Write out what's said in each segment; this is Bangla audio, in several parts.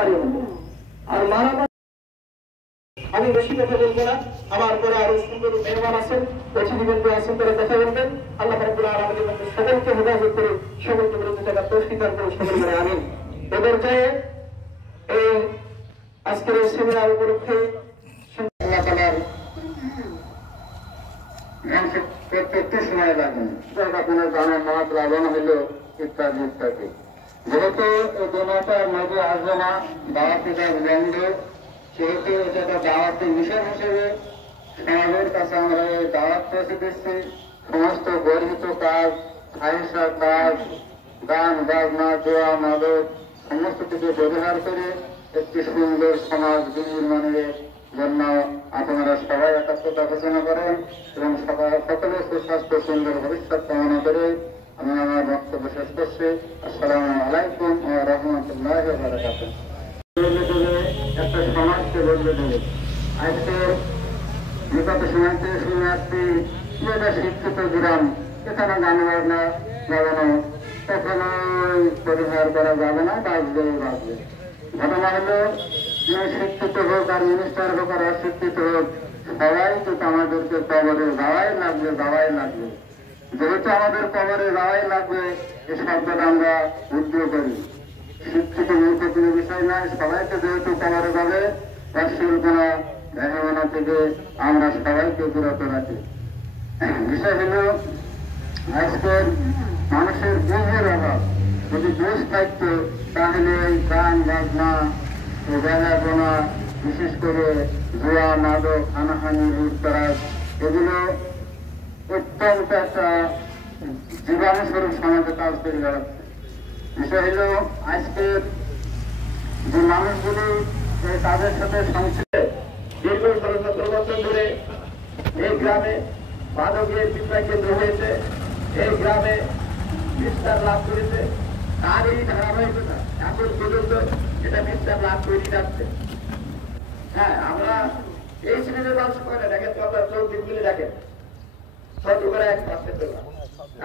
মারামারি হতো। আর মারামারি আমি বেশি কথা বলবো না, আমার পরে আরো সুন্দর মেহমান আছেন, অতিথিবৃন্দ আছেন, তারা কথা বলবেন। আল্লাহ রাব্বুল আলামিন আমাদের সকলকে হেদায়েত করে সকলকে বিরত থাকার তৌফিক দান করে সকল বলে আমিন। এ পর্যায়ে এই আজকের এই সেমিনার উপলক্ষে আল্লাহ তাআলার প্রত্যেকটি সময় লাগেন আপনার গানের নাচ লাগানো হইল ইত্যাদি ইত্যাদি। যেহেতু এই দোনাটার মধ্যে আসবে না দাওয়াতিটা বন্ধ, সেহেতু এটা দাওয়াতের বিষয় হিসেবে সমাজের কাছে আমরা এই দাওয়াত পৌঁছে দিচ্ছি। সমস্ত গর্হিত কাজ, আইসা কাজ, গান বাজনা, দোয়া মাদক সমস্ত কিছু ব্যবহার করে একটি সুন্দর সমাজ বিনির্মাণের জন্য আপনারা সবাই একাত্মতা ঘোষণা করেন এবং সকলের সুস্বাস্থ্য সুন্দর ভবিষ্যৎ কামনা করে আমি আমার বক্তব্য শেষ করছি। আসসালামু আলাইকুম ওয়া রাহমাতুল্লাহি ওয়া বারাকাতুহু। একটা সমাজকে বদলে দেবে। আজকে বিগত সময় থেকে শুনে আসছি যেটা শিক্ষিত গ্রাম, এখানে গান বাজনা লাগানো কখনোই পরিহার করা যাবে না, বাজবেই বাজবে। ঘটনা হলো শিক্ষিত হোক আর মিনিস্টার হোক আর অশিক্ষিত হোক, সবাই কিন্তু আমাদেরকে কবরে যাওয়াই লাগবে। যেহেতু আমাদের কবরে যাওয়াই লাগবে, এই শব্দটা আমরা উদ্যোগ করি। শিক্ষিত মূর্খ কোনো বিষয় নয়, সবাইকে যেহেতু কবরে যাবে, অশ্লীল কোনো দেখানো থেকে আমরা সবাইকে বিরত রাখি। বিষয় হল আজকের মানুষের বুঝের অভাব। যদি দোষ থাকতো তাহলে এই গান বাজনা, বেহায়াপনা, বিশেষ করে জুয়া মাদক হানাহানি লুটতরাজ এগুলো অত্যন্ত একটা জীবাণুস্বরূপ সমাজে কাজ করে বেড়াচ্ছে। বিষয় হল আজকের যে মানুষগুলি তাদের সাথে সংশ্লিষ্ট দীর্ঘ 17 বছর ধরে এই গ্রামে মাদকের বিক্রয় কেন্দ্র হয়েছে, এই গ্রামে বিস্তার লাভ করেছে। তার এই ধারাবাহিকতা এখন পর্যন্ত এটা বিস্তার লাভ করে যাচ্ছে। হ্যাঁ, আমরা এই শ্রেণীর মানুষ করে দেখেন তো, আপনার চোখ দিকগুলি দেখেন, ছোট করে 1%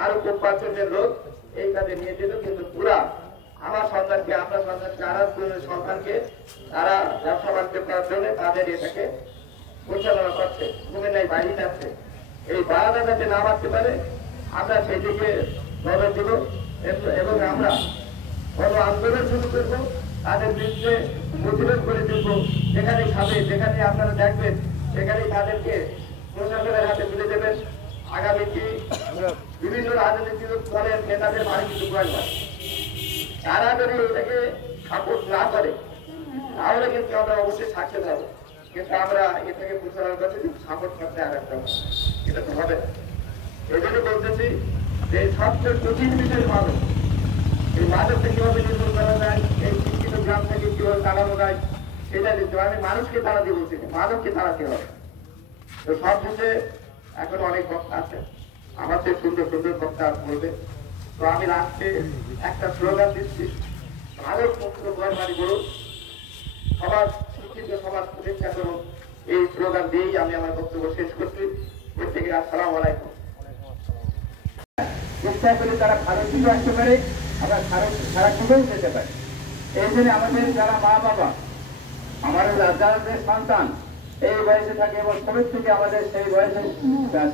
আরো খুব 5% লোক এই কাজে নিয়ে যেত। কিন্তু পুরা আমার সন্তানকে, আপনার সন্তানকে, আর সন্তানকে তারা ব্যবসা বাণিজ্য করার জন্য তাদের এটাকে পরিচালনা করছে, ঘুমে নাই বাইরে যাচ্ছে। এই বাড়াটা যাতে না বাড়তে পারে আমরা সেই দিকে নজর দেব এবং আমরা বড় আন্দোলন শুরু করবো, তাদের বিরুদ্ধে প্রতিরোধ করে দেবো। যেখানে খাবে, যেখানে আপনারা দেখবেন, সেখানেই তাদেরকে প্রশাসনের হাতে তুলে দেবেন। আগামী কি বিভিন্ন রাজনৈতিক দলের নেতাদের বাড়ি কিন্তু প্রয়োজন, তারা যদি এটাকে সাপোর্ট না করে তাহলে কিন্তু আমরা অবশ্যই থাকতে পারবো। কিন্তু আমরা এটাকে পরিচালনা করতে সাপোর্ট করতে আর একটা এটা তো হবে না। এই জন্য বলতেছি যে সবচেয়ে কঠিন বিষয় মাদক, এই মাদকটা কিভাবে নির্মূল করা যায়, এই শিক্ষিত গ্রাম থেকে কিভাবে তাড়ানো যায় সেটা দিতে হবে। আমি মানুষকে তাড়াতে বলছি, মাদককে তাড়াতে হবে। তো সব শেষে এখন অনেক বক্তা আছে, আমার চেয়ে সুন্দর সুন্দর বক্তা বলবে। তো আমি লাস্টে একটা স্লোগান দিচ্ছি, মাদক মুক্ত ঘরবাড়ি করুন, সমাজ শিক্ষিত সমাজ প্রতিষ্ঠা করুন। এই স্লোগান দিয়েই আমি আমার বক্তব্য শেষ করছি। এর থেকে আসসালামু আলাইকুম। চেষ্টা করে তারা ভারত দিকে আসতে পারে, আবার সারা যুগেও যেতে পারে। এই জন্য আমাদের যারা মা বাবা, আমার যাদের সন্তান এই বয়সে থাকে এবং ছোট থেকে আমাদের সেই বয়সের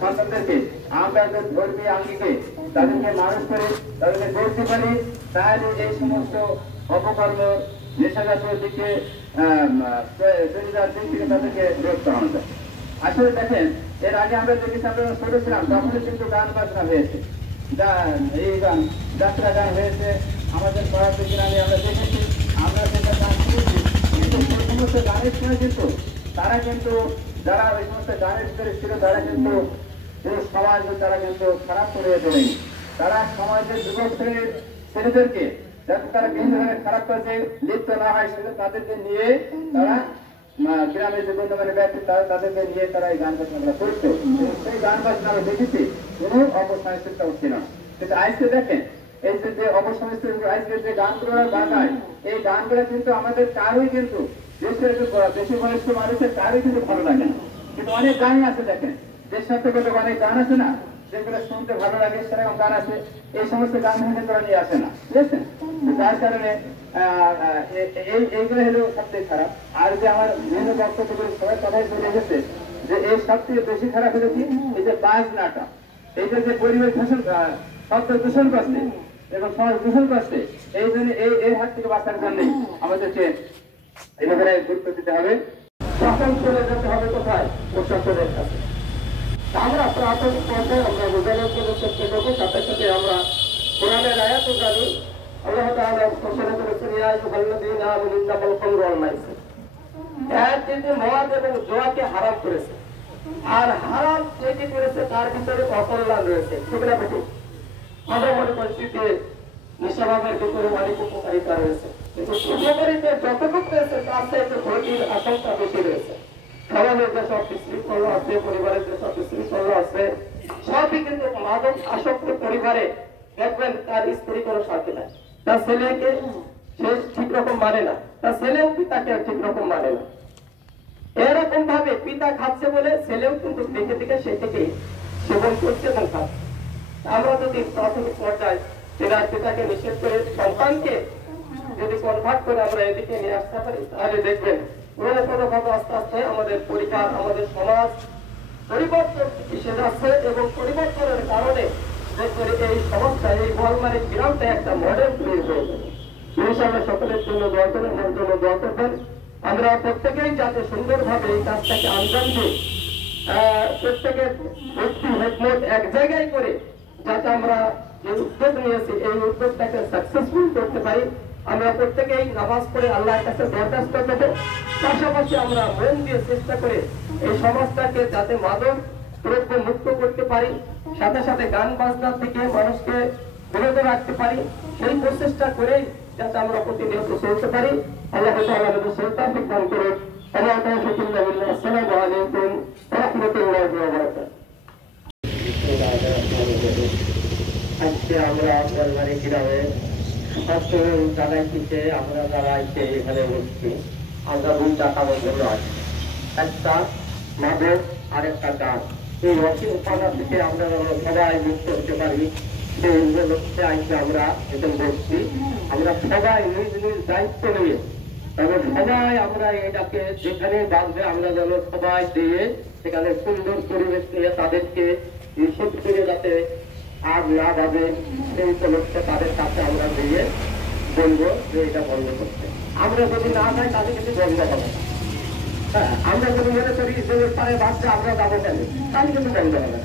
সন্তানদেরকে আমরা ধর্মীয় আঙ্গিকে তাদেরকে মানুষ করে তাদেরকে করতে পারি, তাহলে এই সমস্ত অপকর্ম নেশাজাতীয় দিকে থেকে তাদেরকে বিরত করানো যায়। আসলে দেখেন, এর আগে আমরা দেখেছি, আমরা ছোট ছিলাম তখনই কিন্তু গান বাজনা হয়েছে, এই গান যাত্রা গান হয়েছে আমাদের পড়াতে গ্রামে আমরা দেখেছি, আমরা সেটা গান শুনেছি। কিন্তু সেই সমস্ত গানের সময় কিন্তু তারা কিন্তু যারা ওই সমস্ত গানের ভিতরে ছিল তারা কিন্তু এই সমাজ তারা কিন্তু খারাপ করে দেয়নি। তারা সমাজের যুবক শ্রেণীর ছেলেদেরকে যাতে তারা বিভিন্ন ধরনের খারাপ কাজে লিপ্ত না হয় সেটা তাদেরকে নিয়ে তারা গ্রামের যে গণ্যমান্য ব্যক্তি তাদেরকে নিয়ে তারা এই গান বাজনা করতো। সেই গান বাজনা আমরা দেখেছি, কোনো অপসংস্কৃতও ছিল না। কিন্তু আজকে দেখেন, এই যে অপসংস্কৃত আজকে যে গানগুলো বাজায়, এই গানগুলো কিন্তু আমাদের কারোই কিন্তু দেশের বেশি বয়স্ক মানুষের কারোই কিন্তু ভালো লাগে না। কিন্তু অনেক গানই আছে, দেখেন দেশাত্মবোধক অনেক গান আছে না, যেগুলো শুনতে ভালো লাগে, সেরকম গান আছে। এই সমস্ত গান কিন্তু তারা নিয়ে আসে না, ঠিক আছে? যার কারণে এইগুলো হলো সবচেয়ে খারাপ। আর যে আমার বিভিন্ন বক্তব্য সবাই কথাই বলে গেছে যে এই সবচেয়ে বেশি খারাপ হলো কি, এই যে বাজনাটা, এইটা যে পরিবেশ শব্দ দূষণ করছে এবং সমাজ দূষণ করছে, এই জন্য এই হাত থেকে বাঁচার জন্য আমাদেরকে এই ব্যাপারে গুরুত্ব দিতে হবে। তখন চলে যেতে হবে কোথায়? প্রশাসনের কাছে। আমরা প্রাথমিক পর্যায়ে আমরা বোঝানোর জন্য চেষ্টা করবো, সাথে সাথে আমরা কোরআনের আয়াতও জানি। আল্লাহ তাআলা ঘোষণা করেছেন, ইয়া আইয়ুহাল্লাযীনা আমানু ইন্নামাল খামরু ওয়াল মাইসির। এর যে মদ এবং জুয়াকে হারাম করেছে, আর হারাম যেটি করেছে তার ভিতরে অকল্যাণ রয়েছে, ঠিক না বেটি? আমরা মনে করছি যে নিঃস্বাভাবের ভিতরে অনেক উপকারিতা রয়েছে, কিন্তু উপকারিতা যতটুকু রয়েছে তার চাইতে ক্ষতির আশঙ্কা বেশি রয়েছে। সমাজের যেসব বিশৃঙ্খলা আছে, পরিবারের যেসব বিশৃঙ্খলা আছে, সবই কিন্তু মাদক আসক্ত পরিবারে দেখবেন তার স্ত্রী কোনো শান্তি নাই, তার ছেলেকে সে ঠিক রকম মানে না, তার ছেলেও পিতাকে ঠিক রকম মানে না। এরকম ভাবে পিতা খাচ্ছে বলে ছেলেও কিন্তু দেখে দেখে সে থেকে সেবন করছে এবং খাচ্ছে। আমরা যদি প্রাথমিক পর্যায়ে পিতাকে নিষেধ করে সন্তানকে যদি কনভার্ট করে আমরা এদিকে নিয়ে আসতে পারি, তাহলে দেখবেন কোনোভাবে আস্তে আস্তে আমাদের পরিবার, আমাদের সমাজ পরিবর্তন এসে যাচ্ছে এবং পরিবর্তনের কারণে এই সমস্যা, এই গোলমালের গ্রামটা একটা মডেল তৈরি হয়ে যাবে। ইনশাআল্লাহ সকলের জন্য দোয়া করেন, আমার জন্য দোয়া করবেন। আমরা প্রত্যেকেই যাতে সুন্দরভাবে এই কাজটাকে আঞ্জাম দিই, প্রত্যেকের বুদ্ধি হিকমত এক জায়গায় করে যাতে আমরা যে উদ্যোগ নিয়েছি এই উদ্যোগটাকে সাকসেসফুল করতে পারি। আমরা প্রত্যেকেই নামাজ পড়ে আল্লাহর কাছে দরখাস্ত করব, পাশাপাশি আমরা মন দিয়ে চেষ্টা করে এই সমাজটাকে যাতে মাদক দ্রব্য মুক্ত করতে পারি, সাথে সাথে গান বাজনার থেকে মানুষকে বিরত রাখতে পারি, সেই প্রচেষ্টা করেই যাতে আমরা প্রতিনিয়ত চলতে পারি। আল্লাহ তাআলা আমাদের তৌফিক দান করুন। আসসালামু আলাইকুম ওয়া রাহমাতুল্লাহি ওয়া বারাকাতুহু। আজকে আমরা গোয়ালমারী গ্রামে জানাইতে আমরা যারা এসে এখানে বসছি, আমরা দুইটা কারণ হলো আছি, একটা মাদক আর একটা গান। এই অসীমতা থেকে আমরা সবাই মুক্ত হতে পারি সেই লক্ষ্যে আজকে আমরা এখন বসছি। আমরা সবাই নিজ নিজ দায়িত্ব নিয়ে তবে সবাই আমরা এটাকে যেখানে বাঁধবে আমরা যেন সবাই দিয়ে সেখানে সুন্দর পরিবেশ নিয়ে তাদেরকে নিষেধ করে যাতে আর না বাজে সেই উপলক্ষে তাদের কাছে আমরা দিয়ে বলবো যে এটা বন্ধ করতে। আমরা যদি না যাই তাদের কিন্তু বন্ধ হবে না। হ্যাঁ, আমরা যদি মনে করি যে পারে বাচ্চা আমরা যাবো কেন, তাহলে কিন্তু বন্ধ হবে না।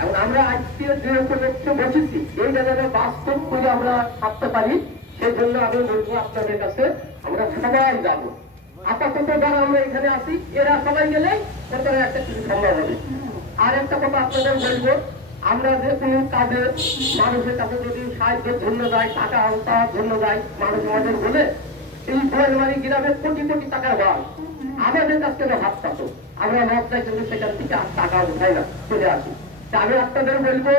এবং আমরা আজকে যে উপলক্ষে বসেছি এই জায়গায় বাস্তব করে আমরা থাকতে পারি, সেই জন্য আমি বলবো আপনাদের কাছে আমরা সবাই যাবো। আপাতত যারা আমরা এখানে আছি এরা সবাই গেলে একটা কিছু সম্ভব হবে। আর একটা কথা আপনাদের বলবো, আমরা যে কোনো কাজে মানুষের কাছে যদি সাহায্যের জন্য যাই, টাকা আনতার জন্য যাই, মানুষ আমাদের বলে এই গোয়ালমারী গ্রামে কোটি কোটি টাকার বাস আমাদের কাছ থেকে হাত পাতো, আমরা লজ্জায় কিন্তু সেখান থেকে টাকা উঠাই না, চলে আসি। আমি আপনাদের বলবো,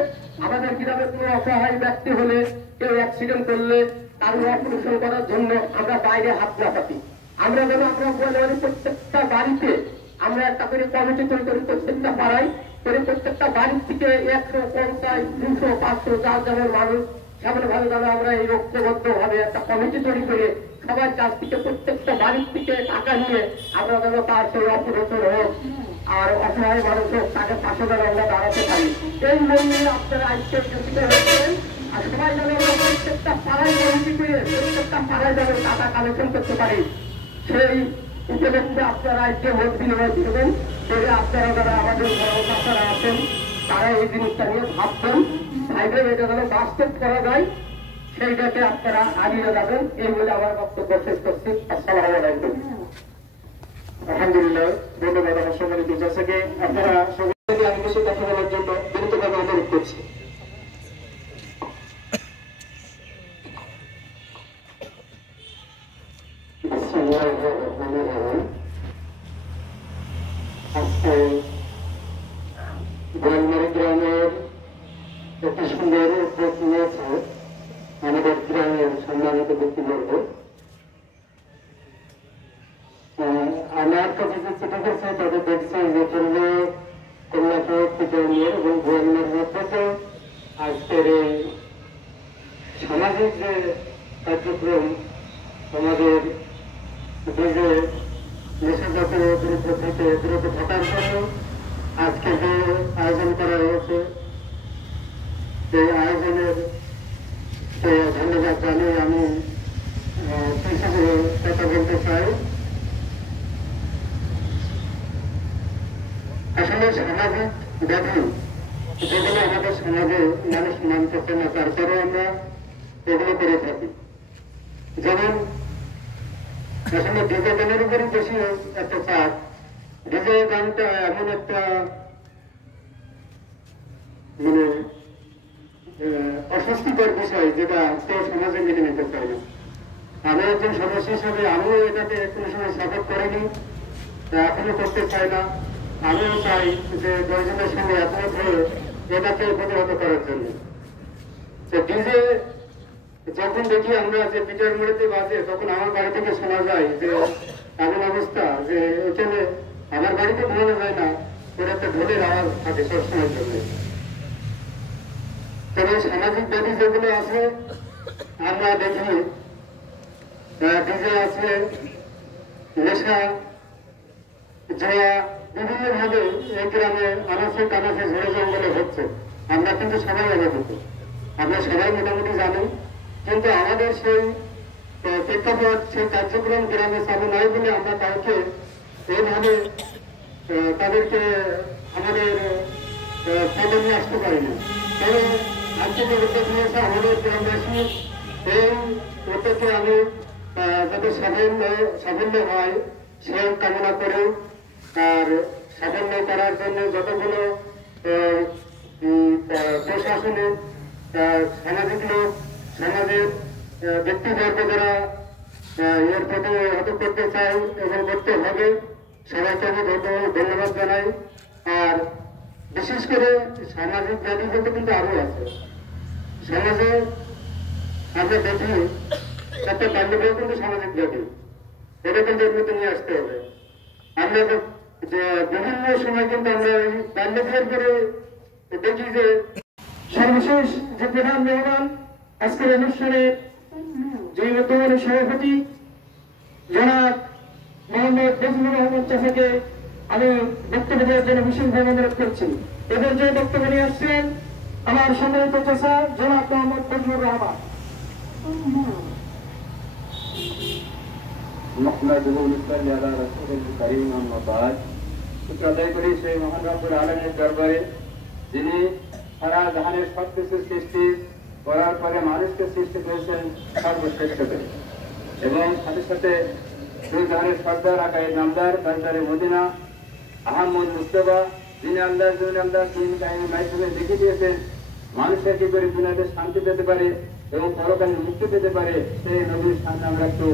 আমাদের গ্রামে কোনো অসহায় ব্যক্তি হলে, কেউ অ্যাক্সিডেন্ট করলে তার অপারেশন করার জন্য আমরা বাইরে হাত না পাতি। আমরা যেন আমরা গোয়ালমারী প্রত্যেকটা বাড়িতে আমরা একটা করে কমিটি তৈরি করি, প্রত্যেকটা পাড়ায় করে প্রত্যেকটা বাড়ির থেকে 150, 200, 500 যার যেমন মানুষ সেমন ভাবে যেন আমরা এই ঐক্যবদ্ধ ভাবে একটা কমিটি তৈরি করে সবার কাছ থেকে প্রত্যেকটা বাড়ির থেকে টাকা নিয়ে আমরা যেন তার সেই অপারেশন হোক আর অসহায় মানুষ হোক তাকে পাশে যেন আমরা দাঁড়াতে পারি। এই মন নিয়ে আপনারা আজকে উপস্থিত হয়েছেন। আর সবাই যেন আমরা প্রত্যেকটা পাড়ায় কমিটি করে প্রত্যেকটা পাড়ায় যেন টাকা কালেকশন করতে পারি, সেই উপলক্ষে আপনারা আজকে ভোট বিনিময় করবেন। তবে আপনারা যারা আমাদের কর্মকর্তারা আছেন তারা এই জিনিসটা নিয়ে ভাববেন, ভাইবে এটা যেন বাস্তব করা যায় সেইটাকে আপনারা আগিয়ে যাবেন। এই বলে আমার বক্তব্য শেষ করছি। আসসালামু আলাইকুম। আলহামদুলিল্লাহ, ধন্যবাদ আমার সম্মানিত জাসাকে। আপনারা সবাই আমি কিছু কথা বলার জন্য বিনীতভাবে অনুরোধ করছি। আজকে গোয়ালমারী গ্রামের একটি সুন্দর উদ্যোগ নিয়েছে আমাদের গ্রামের সম্মানিত ব্যক্তিবর্গ। আমার কাছে যে চিঠি করছে তাদের দেখছে যে কল্যাণপুর পিটনিয়ে এবং গোয়ালমার মধ্যে আজকের এই সামাজিক যে কার্যক্রম সমাজের যে নেশাজাতীয় দ্রব্য থেকে বিরত থাকার জন্য আজকে যে আয়োজন করা হয়েছে সেই আয়োজনের ধন্যবাদ জানিয়ে আমি কিছু কথা বলতে চাই। আসলে সামাজিক ব্যাধি যেগুলো আমাদের সমাজে মানুষ মানতেছে না, তারপরে আমরা এগুলো করে থাকি। যেমন আসলে ডিজে গানের উপরই বেশি একটা চাপ। ডিজে গানটা এমন একটা মানে অস্বস্তিকর বিষয় যেটা কেউ সমাজে মেনে নিতে চায় না। আমি একজন সদস্য হিসাবে আমিও এটাকে কোনো সময় সাপোর্ট করিনি, এখনো করতে চাই না। আমিও চাই যে দশজনের সঙ্গে একমত হয়ে এটাকে প্রতিহত করার জন্য। ডিজে যখন দেখি আমরা যে পিটার মোড়েতে বাজে, তখন আমার বাড়ি থেকে শোনা যায় যে এমন অবস্থা যে এখানে আমার বাড়িতে ঘুমানো যায় না, ওর একটা ঢোলের আওয়াজ থাকে সবসময়ের জন্য। তবে সামাজিক ব্যাধি যেগুলো আছে আমরা দেখি ডিজে আছে, নেশা, জয়া, বিভিন্ন ভাবে এই গ্রামে আনাচে কানাচে ঝড়ে জঙ্গলে হচ্ছে। আমরা কিন্তু সবাই অবগত, আমরা সবাই মোটামুটি জানি, কিন্তু আমাদের সেই প্রেক্ষাপট সেই কার্যক্রম গ্রামে চালু নয় বলে আমরা কাউকে এইভাবে তাদেরকে আমাদের পদে নিয়ে আসতে পারি না। তবে আজকে যে উদ্যোগ নিয়েছে আমাদের গ্রামবাসী, এই উদ্যোগকে আমি যাতে সাফল্য হয় সেই কামনা করি। আর সাফল্য করার জন্য যতগুলো প্রশাসনিক সামাজিক লোক, সমাজের ব্যক্তিবর্গ যারা এর প্রতি হত করতে চাই এবং করতে হবে, সবাইকে আমি ধন্যবাদ জানাই। আর বিশেষ করে সামাজিক ব্যাধি বলতে কিন্তু আরো আছে সমাজে। আমরা দেখি একটা বাল্যবিবাহ কিন্তু সামাজিক ব্যাধি, এটা কিন্তু এর মধ্যে নিয়ে আসতে হবে। আমরা বিভিন্ন সময় কিন্তু আমরা এই বাল্যবিবাহের পরে দেখি যে সর্বশেষ যে প্রধান মেহমান আজকের অনুষ্ঠানে যে বর্তমানে সভাপতি জনাব মোহাম্মদ ফজলুর রহমান চাচাকে আমি বক্তব্য দেওয়ার জন্য বিশেষভাবে অনুরোধ করছি। এদের যে বক্তব্য নিয়ে আসছেন আমার সম্মানিত চাচা জনাব মোহাম্মদ ফজলুর রহমান। আদায় করি সেই মহান রব্বুল আলামিনের দরবারে, যিনি সারা জাহানের সবকিছু সৃষ্টি করার পরে মানুষকে সৃষ্টি করেছেন সর্বশ্রেষ্ঠ করে, এবং সাথে সাথে দুই জাহানের সর্দার আকাই নামদার সরদারে মদিনা আহমদ মুস্তফা, যিনি আল্লাহ তিন কাহিনীর মাধ্যমে লিখে দিয়েছেন মানুষের কি করে দুনিয়াতে শান্তি পেতে পারে এবং পরকালে মুক্তি পেতে পারে, সেই নবীর সামনে আমরা একটু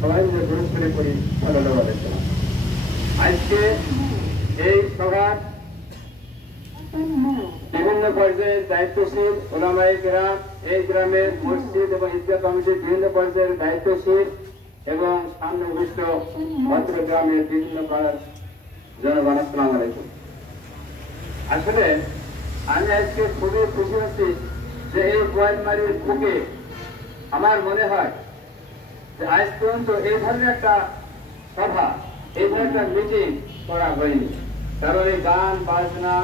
সবাই মিলে দূর করে পড়ি সাল্লাল্লাহু আলাইহি ওয়াসাল্লাম। আজকে এই সভার বিভিন্ন পর্যায়ের দায়িত্বশীল ওলামায়ে কেরাম, এই গ্রামের মসজিদ এবং ঈদগাহ কমিটির বিভিন্ন পর্যায়ের দায়িত্বশীল এবং সামনে উপস্থিত ভদ্র গ্রামের বিভিন্ন পাড়ার জনগণ, আসসালামু আলাইকুম। আসলে আমি আজকে খুবই খুশি হচ্ছি যে এই গোয়ালমারির বুকে আমার মনে হয় যে আজ পর্যন্ত এই ধরনের একটা সভা, এই ধরনের একটা মিটিং করা হয়নি। কারণ এই গান বাজনা,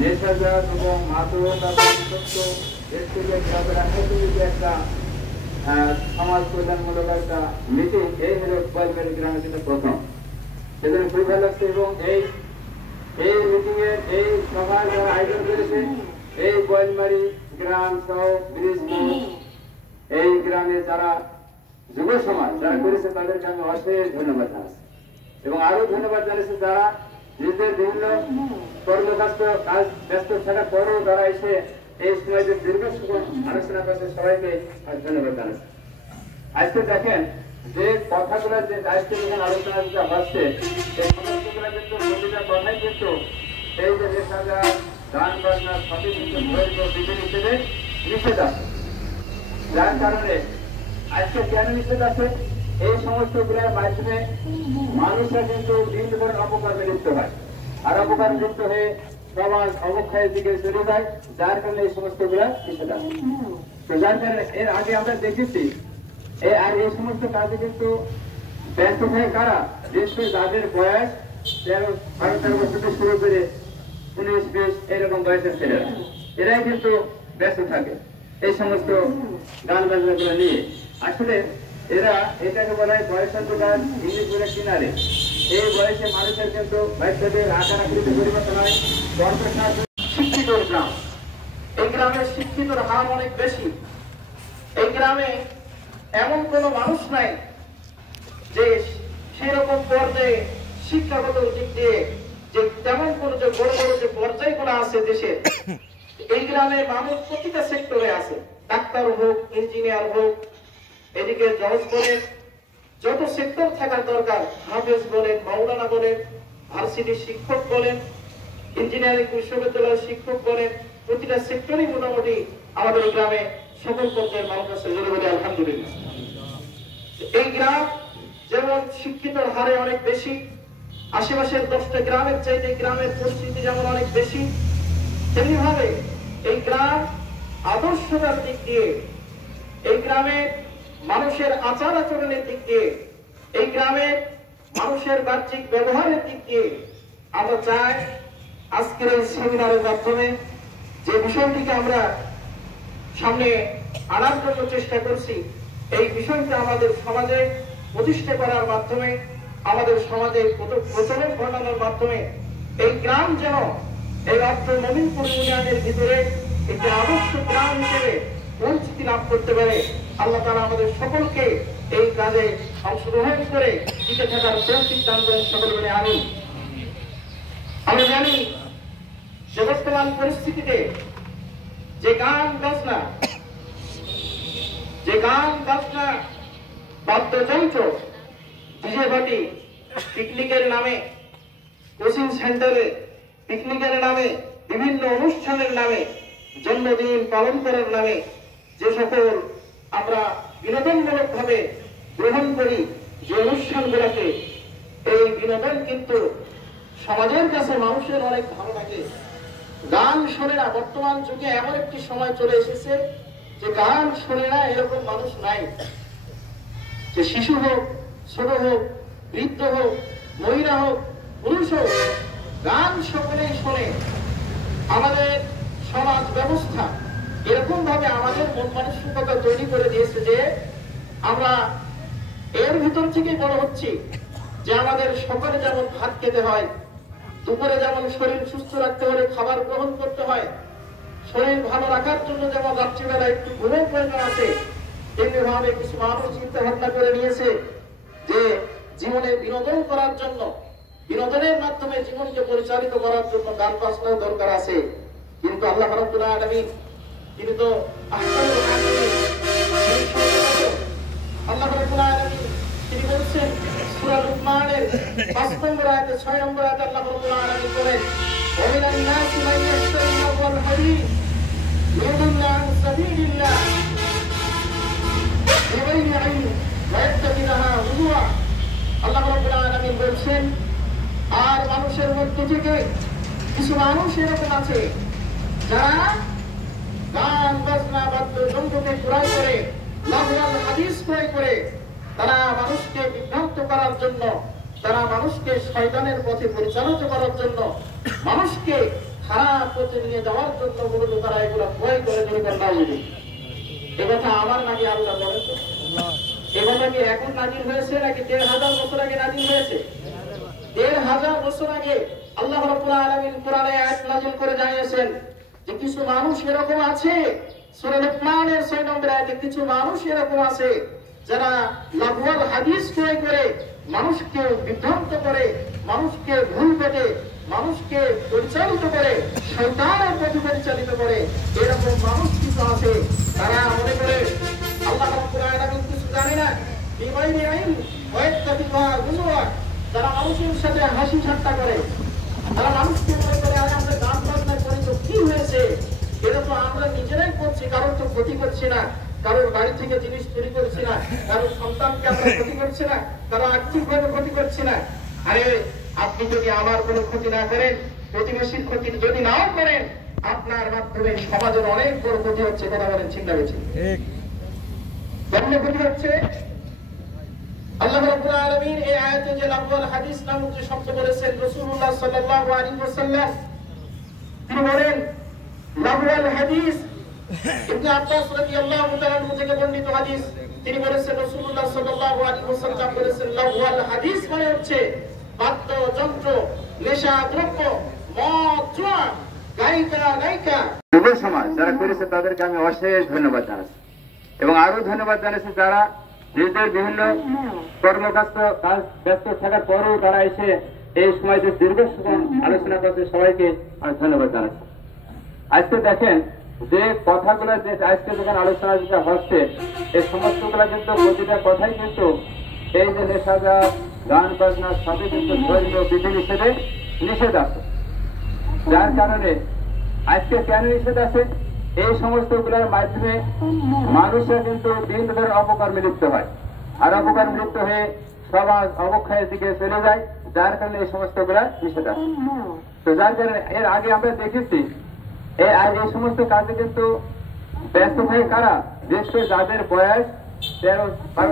নেশাজাত এবং মাদক একটা সমাজ কল্যাণমূলক একটা মিটিং, এই হলো গোয়ালমারি গ্রামের জন্য প্রথম। সেজন্য খুবই ভালো লাগছে। এবং এই মিটিং এর এই সভার যারা আয়োজন করেছে, এই গোয়ালমারি গ্রাম সহ ব্রিজপুর এই গ্রামে যারা যুব সমাজ যারা করেছে তাদেরকে আমি অশেষ ধন্যবাদ জানাচ্ছি। এবং আরো ধন্যবাদ জানাচ্ছি যারা নিজেদের বিভিন্ন কর্মব্যস্ত কাজ ব্যস্ত থাকার পরেও যারা এসে এই সময়তে দীর্ঘ সময় আলোচনা করছে, সবাইকে ধন্যবাদ জানাচ্ছি। আজকে দেখেন যে কথাগুলো যে দায়িত্ব যখন আলোচনা যেটা হচ্ছে, সেই সমস্তগুলো কিন্তু প্রতিটা কথাই কিন্তু এই যে নেশাজা গান বাজনা সবই কিন্তু হিসেবে নিষেধ আছে। যার কারণে আজকে কেন নিষেধ আছে, এই সমস্ত গুলোর মাধ্যমে মানুষরা কিন্তু বিভিন্ন ধরনের অপকর্মে লিপ্ত হয়, আর অপকর্মে লিপ্ত হয়ে সমাজ অবক্ষয়ের দিকে চলে যায়, যার কারণে এই সমস্ত গুলা নিষেধ আছে। তো যার কারণে এর আগে আমরা দেখেছি আর এই সমস্ত কাজে কিন্তু ব্যস্ত থাকে কারা? বিশেষ করে যাদের বয়স 13 বছর থেকে শুরু করে 19-20 এরকম বয়সের ছেলেরা, এরাই কিন্তু ব্যস্ত থাকে এই সমস্ত গান বাজনাগুলো নিয়ে। আসলে এরা এটাকে বলা হয় বয়সান্তকাল, ইংলিশ বলে কিনারে। এই বয়সে মানুষের কিন্তু বাচ্চাদের আকার আকৃতি পরিবর্তন হয়। শিক্ষিত গ্রাম, এই গ্রামের শিক্ষিতর হার অনেক বেশি। এই গ্রামে এমন কোন মানুষ নাই যে সেরকম পর্যায়ে শিক্ষাগত দিক দিয়ে যে তেমন কোন যে বড় বড় যে পর্যায়গুলো আছে দেশের, এই গ্রামের মানুষ প্রতিটা সেক্টরে আছে। ডাক্তার হোক, ইঞ্জিনিয়ার হোক, এদিকে জজ বলেন, যত সেক্টর থাকার দরকার, হাফেজ বলেন, মাওলানা বলেন, ভার্সিটির শিক্ষক বলেন, ইঞ্জিনিয়ারিং বিশ্ববিদ্যালয়ের শিক্ষক বলেন, প্রতিটা সেক্টরই মোটামুটি আমাদের এই গ্রামে সকল পর্যায়ের মানুষ আছে। আলহামদুলিল্লাহ। এই গ্রাম যেমন শিক্ষিতর হারে অনেক বেশি, আশেপাশের 10টা গ্রামের চাইতে গ্রামের পরিস্থিতি যেমন অনেক বেশি, তেমনি ভাবে এই গ্রাম আদর্শতার দিক দিয়ে, এই গ্রামের মানুষের আচার আচরণের দিক দিয়ে, এই গ্রামের মানুষের বাহ্যিক ব্যবহারের দিক দিয়ে আমরা চাই আজকের এই সেমিনারের মাধ্যমে যে বিষয়টিকে আমরা সামনে আনার জন্য চেষ্টা করছি, এই বিষয়টা আমাদের সমাজে প্রতিষ্ঠা করার মাধ্যমে, আমাদের সমাজে প্রচলন ঘটানোর মাধ্যমে এই গ্রাম যেন এই অর্থ নবীনপুর ইউনিয়নের ভিতরে একটি আদর্শ গ্রাম হিসেবে পরিচিতি লাভ করতে পারে। আল্লাহ তাআলা আমাদের সকলকে এই কাজে অংশগ্রহণ করে টিকে থাকার তৌফিক দান করেন। সকল বলে আমিন। আমরা জানি যে বর্তমান পরিস্থিতিতে যে গান বাজনা বাদ্যযন্ত্র, ডিজে পার্টি, পিকনিকের নামে, কোচিং সেন্টারে পিকনিকের নামে, বিভিন্ন অনুষ্ঠানের নামে, জন্মদিন পালন করার নামে যে সকল আমরা বিনোদনমূলক ভাবে গ্রহণ করি যে অনুষ্ঠানগুলোকে, এই বিনোদন কিন্তু সমাজের কাছে মানুষের অনেক ভালো লাগে। গান শোনে না, বর্তমান যুগে এমন একটি সময় চলে এসেছে যে গান শোনে না এরকম মানুষ নাই। যে শিশু হোক, ছোট হোক, বৃদ্ধ হোক, মহিলা হোক, পুরুষ হোক, গান সকলেই শোনে। আমাদের সমাজ ব্যবস্থা এরকম ভাবে আমাদের মন মানসিকতা তৈরি করে দিয়েছে যে আমরা এর ভিতর থেকে বড় হচ্ছি যে আমাদের সকালে যেমন ভাত খেতে হয়, দুপুরে যেমন শরীর সুস্থ রাখতে হলে খাবার গ্রহণ করতে হয়, শরীর ভালো রাখার জন্য যেমন রাত্রিবেলা একটু ঘুমের প্রয়োজন আছে, তেমনি ভাবে কিছু মানুষ চিন্তা ভাবনা করে নিয়েছে যে জীবনে বিনোদন করার জন্য, বিনোদনের মাধ্যমে জীবনকে পরিচালিত করার জন্য গান বাজনার দরকার আছে। কিন্তু আল্লাহ রাব্বুল আলামিন তিনি তো আহসানুল হাকিমিন, আল্লাহ রাব্বুল আলামিন তিনি বলছেন সূরা লুকমানের 5 নম্বর আয়াতে 6 নম্বর আয়াতে আল্লাহ রাব্বুল আলামিন বলেন, ওয়া মিনান নাসি মান ইয়াশতারি লাহওয়াল হাদীস ইউদিল্লু আন সাবিলিল্লাহ বিগাইরি ইলম ওয়া ইয়াত্তাখিযুহা হুজুয়া। আল্লাহ রাব্বুল আলামিন বলছেন, আর মানুষের মধ্যে থেকে কিছু মানুষ এরকম আছে যারা গান বাজনা বাদ্যযন্ত্রকে ক্রয় করে, লাহওয়াল হাদিস ক্রয় করে, তারা মানুষকে বিভ্রান্ত করার জন্য, তারা মানুষকে শয়তানের পথে পরিচালিত করার জন্য, মানুষকে খারাপ পথে নিয়ে যাওয়ার জন্য মূলত তারা এগুলো ক্রয় করে ধরে। এ কথা আমার নাকি আল্লাহ বলে? তো এ কথা কি এখন নাজিল হয়েছে নাকি ১,৫০০ বছর আগে নাজিল হয়েছে? ১,৫০০ বছর আগে আল্লাহ রাব্বুল আলামিন কোরআনে আয়াত নাযিল করে জানিয়েছেন যে কিছু মানুষ এরকম আছে, সূরা লুকমানের ৬ নম্বর আয়াতে কিছু মানুষ এরকম আছে যারা লাহওয়াল হাদিস ক্রয় করে মানুষকে বিভ্রান্ত করে, মানুষকে ভুল পথে, মানুষকে পরিচালিত করে, শয়তানের পথে পরিচালিত করে। এরকম মানুষ কিছু আছে, তারা মনে করে আল্লাহ রাব্বুল আলামিন কিছু জানে না, বিগাইরি ইলম ওয়া ইয়াত্তাখিযুহা হুজুয়া। যারা মানুষের সাথে হাসি ঠাট্টা করে, তারা মানুষকে মনে করে আরে আমরা গান বাজনা করি তো কি হয়েছে, এটা তো আমরা নিজেরাই করছি, কারোর তো ক্ষতি করছি না, কারোর বাড়ি থেকে জিনিস চুরি করছি না, কারোর সন্তানকে আমরা ক্ষতি করছি না, কারো আর্থিকভাবে ক্ষতি করছি না। আরে আপনি যদি আমার কোনো ক্ষতি না করেন, প্রতিবেশীর ক্ষতি যদি নাও করেন, আপনার মাধ্যমে সমাজের অনেক বড় ক্ষতি হচ্ছে। কথা বলেন ঠিক না বেঠিক? জন্মঘটি হচ্ছে আল্লাহ রাব্বুল আলামিন এই আয়াতে যে লাফজাল হাদিস নামক যে শব্দ বলেছেন রাসূলুল্লাহ সাল্লাল্লাহু আলাইহি ওয়াসাল্লাম তিনি বলেন লাফজাল হাদিস ইবনে আব্বাস রাদিয়াল্লাহু তাআলা থেকে বর্ণিত হাদিস তিনি বলেছেন রাসূলুল্লাহ সাল্লাল্লাহু আলাইহি ওয়াসাল্লাম বলেছেন লাফজাল হাদিস মানে হচ্ছে বাদ্যযন্ত্র নেশা দ্রব্য মদ জুয়া গায়িকা যুব সমাজ যারা করেছে তাদেরকে আমি অশেষ ধন্যবাদ জানাচ্ছি এবং আরো ধন্যবাদ জানাচ্ছি যারা নিজেদের বিভিন্ন কর্মব্যস্ত ব্যস্ত থাকার পরেও তারা এসে এই সময় যে দীর্ঘ সময় আলোচনা করছে সবাইকে আমি ধন্যবাদ জানাচ্ছি। আজকে দেখেন যে কথাগুলো যে আজকে যখন আলোচনা যেটা হচ্ছে এই সমস্তগুলো কিন্তু প্রতিটা কথাই কিন্তু এই যে নেশাজা গান বাজনা সবই কিন্তু ধর্মীয় বিধি নিষেধে নিষেধ আছে। যার কারণে আজকে কেন নিষেধ আছে এই সমস্ত গুলোর মাধ্যমে মানুষরা কিন্তু বিভিন্ন ধরনের অপকর্মে লিপ্ত হয় আর অপকর্মে লিপ্ত হয়ে সমাজ অবক্ষয়ের দিকে চলে যায় যার কারণে এই সমস্ত গুলা নিষেধ আছে। তো যার কারণে এর আগে আমরা দেখেছি এই সমস্ত কাজে কিন্তু ব্যস্ত হয়ে কারা বিশেষ করে যাদের বয়স 13-12